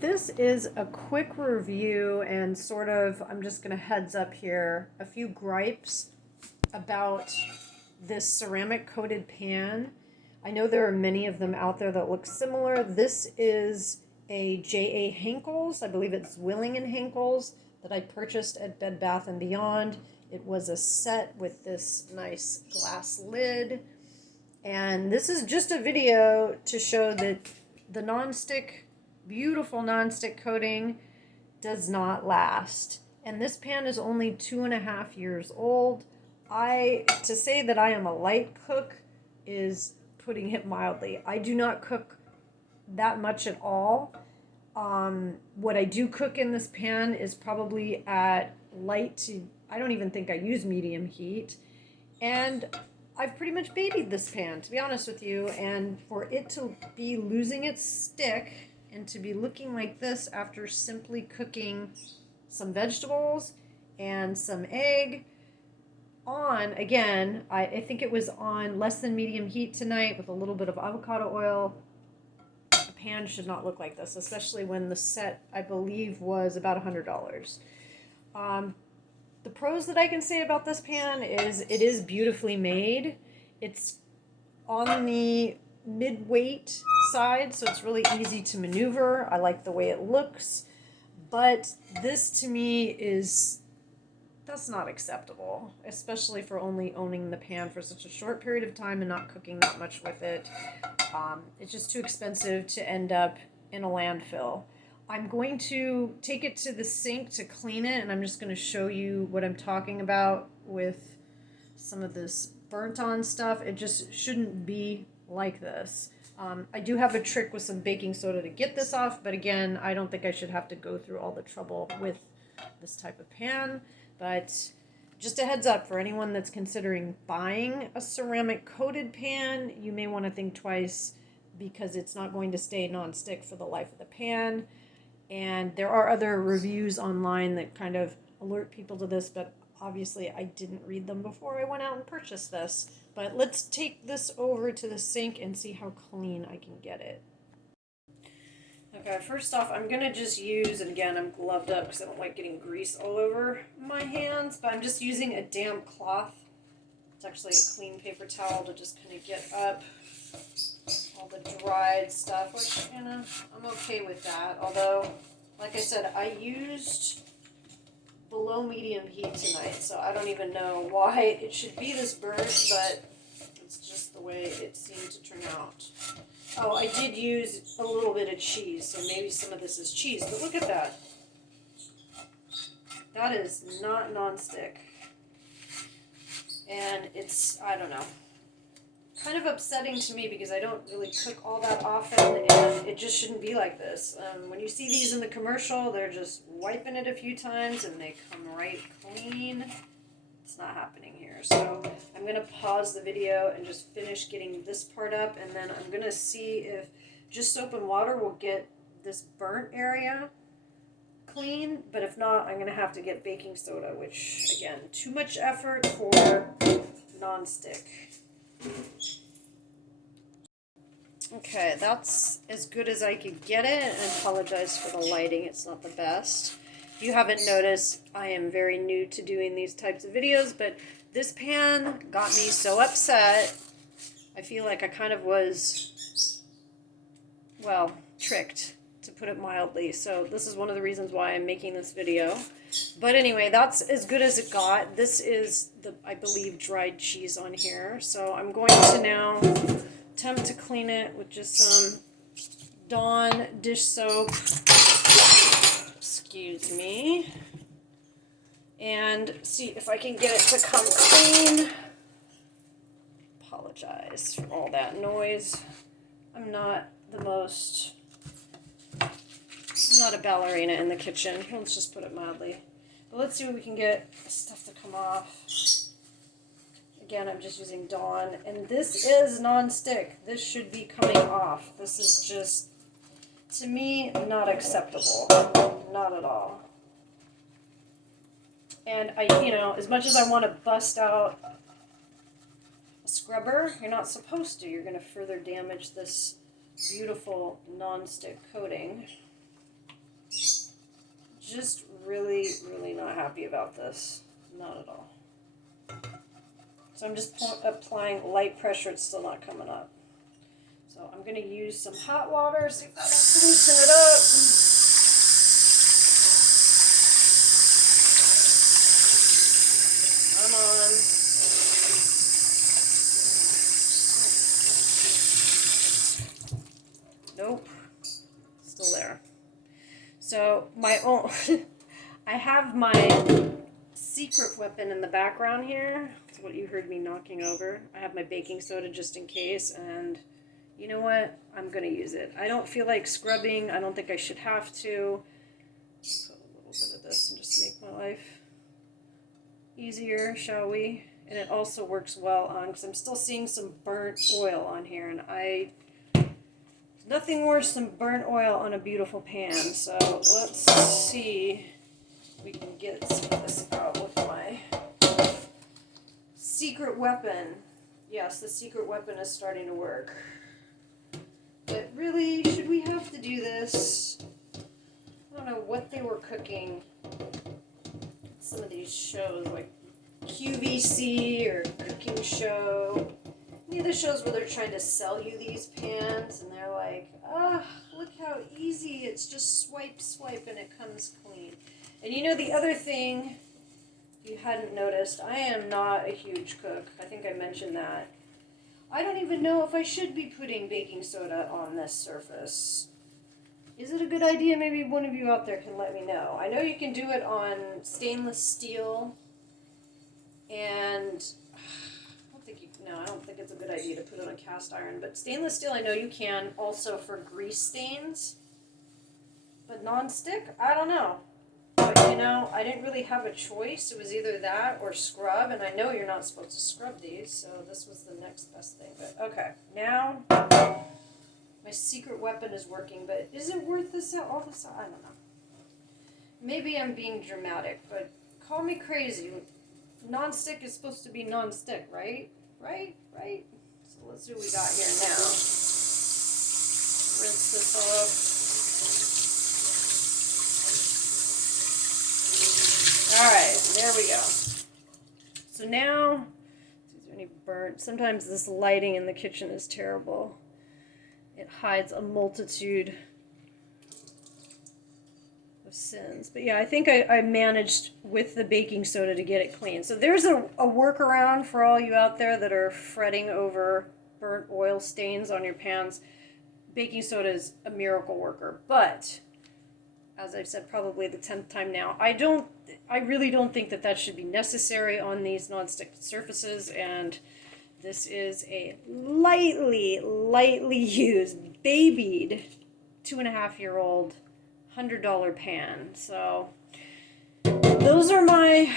This is a quick review and sort of, I'm just going to heads up here, a few gripes about this ceramic coated pan. I know there are many of them out there that look similar. This is a J A Henkels, I believe it's Zwilling and Henkels, that I purchased at Bed Bath & Beyond. It was a set with this nice glass lid. And this is just a video to show that the non-stick, beautiful non-stick coating does not last. And this pan is only 2.5 years old. To say that I am a light cook is putting it mildly. I do not cook that much at all. What I do cook in this pan is probably at light to, I don't even think I use medium heat. And I've pretty much babied this pan, to be honest with you, and for it to be losing its stick and to be looking like this after simply cooking some vegetables and some egg on, again, I think it was on less than medium heat tonight with a little bit of avocado oil. A pan should not look like this, especially when the set, I believe, was about $100. The pros that I can say about this pan is it is beautifully made. It's on the mid-weight side, so it's really easy to maneuver. I like the way it looks, but this to me that's not acceptable, especially for only owning the pan for such a short period of time and not cooking that much with it. It's just too expensive to end up in a landfill. I'm going to take it to the sink to clean it, and I'm just going to show you what I'm talking about with some of this burnt on stuff. It just shouldn't be like this. I do have a trick with some baking soda to get this off, but again, I don't think I should have to go through all the trouble with this type of pan. But just a heads up for anyone that's considering buying a ceramic coated pan, you may want to think twice because it's not going to stay non-stick for the life of the pan. And there are other reviews online that kind of alert people to this, but obviously I didn't read them before I went out and purchased this. But let's take this over to the sink and see how clean I can get it. Okay, first off, I'm going to just use, and again, I'm gloved up because I don't like getting grease all over my hands, but I'm just using a damp cloth. It's actually a clean paper towel to just kind of get up all the dried stuff, which, you know, I'm okay with that. Although, like I said, I used below medium heat tonight, so I don't even know why it should be this burnt, but it's just the way it seemed to turn out. Oh, I did use a little bit of cheese, so maybe some of this is cheese, but look at that. That is not non-stick. And it's, I don't know, kind of upsetting to me because I don't really cook all that often, and it just shouldn't be like this. When you see these in the commercial, they're just wiping it a few times and they come right clean. It's not happening here. So I'm going to pause the video and just finish getting this part up, and then I'm going to see if just soap and water will get this burnt area clean, but if not, I'm going to have to get baking soda, which, again, too much effort for non-stick. Okay, that's as good as I could get it. I apologize for the lighting, it's not the best. If you haven't noticed, I am very new to doing these types of videos, but this pan got me so upset. I feel like I kind of was, well, tricked, to put it mildly. So this is one of the reasons why I'm making this video. But anyway, that's as good as it got. This is the, I believe, dried cheese on here. So I'm going to now attempt to clean it with just some Dawn dish soap. Excuse me. And see if I can get it to come clean. Apologize for all that noise. I'm not a ballerina in the kitchen. Let's just put it mildly. But let's see what we can get stuff to come off. Again, I'm just using Dawn, and this is non-stick. This should be coming off. This is just, to me, not acceptable. Not at all. And you know, as much as I want to bust out a scrubber, you're not supposed to. You're going to further damage this beautiful non-stick coating. just really, really not happy about this. Not at all. So I'm just applying light pressure. It's still not coming up. So I'm going to use some hot water, see if I can loosen it up. Come on. Nope. Still there. So my own, I have my secret weapon in the background here. That's what you heard me knocking over. I have my baking soda just in case, and you know what? I'm going to use it. I don't feel like scrubbing. I don't think I should have to. Put a little bit of this and just make my life easier, shall we? And it also works well on, because I'm still seeing some burnt oil on here, and nothing worse than burnt oil on a beautiful pan. So let's see if we can get some of this out with my secret weapon. Yes, the secret weapon is starting to work. But really, should we have to do this? I don't know what they were cooking. Some of these shows, like QVC or Cooking Show. Any of the shows where they're trying to sell you these pans, and they're like, ah, look how easy. It's just swipe, swipe, and it comes clean. And you know, the other thing, if you hadn't noticed, I am not a huge cook. I think I mentioned that. I don't even know if I should be putting baking soda on this surface. Is it a good idea? Maybe one of you out there can let me know. I know you can do it on stainless steel, and I don't think it's a good idea to put it on cast iron, but stainless steel I know you can also for grease stains, but non-stick, I don't know. But you know, I didn't really have a choice. It was either that or scrub, and I know you're not supposed to scrub these, so this was the next best thing. But okay, now my secret weapon is working, but is it worth this all this? I don't know. Maybe I'm being dramatic, but call me crazy. Non-stick is supposed to be non-stick, right? Right? So let's see what we got here now. Rinse this off. Alright, there we go. So now, is there any burnt? Sometimes this lighting in the kitchen is terrible. It hides a multitude of sins. But yeah, I think I managed with the baking soda to get it clean. So there's a workaround for all you out there that are fretting over burnt oil stains on your pans. Baking soda is a miracle worker. But as I've said probably the 10th time now, I really don't think that should be necessary on these nonstick surfaces, and this is a lightly used, babied, 2.5-year-old $100 pan. So those are my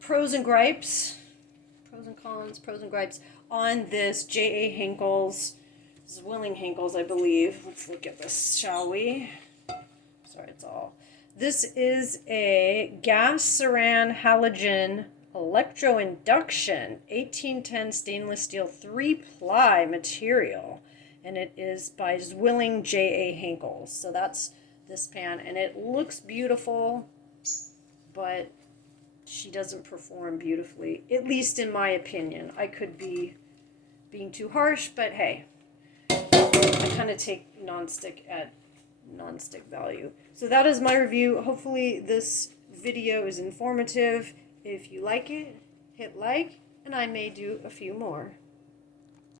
pros and gripes, pros and cons, pros and gripes on this J A Henkels, Zwilling Henkels, I believe. Let's look at this, shall we? Sorry, it's all. This is a gas saran halogen electro-induction 1810 stainless steel 3-ply material, and it is by Zwilling J A Henkels. So that's this pan, and it looks beautiful, but she doesn't perform beautifully, at least in my opinion. I could be being too harsh, but hey, I kind of take non-stick at non-stick value. So that is my review. Hopefully this video is informative. If you like it, hit like, and I may do a few more.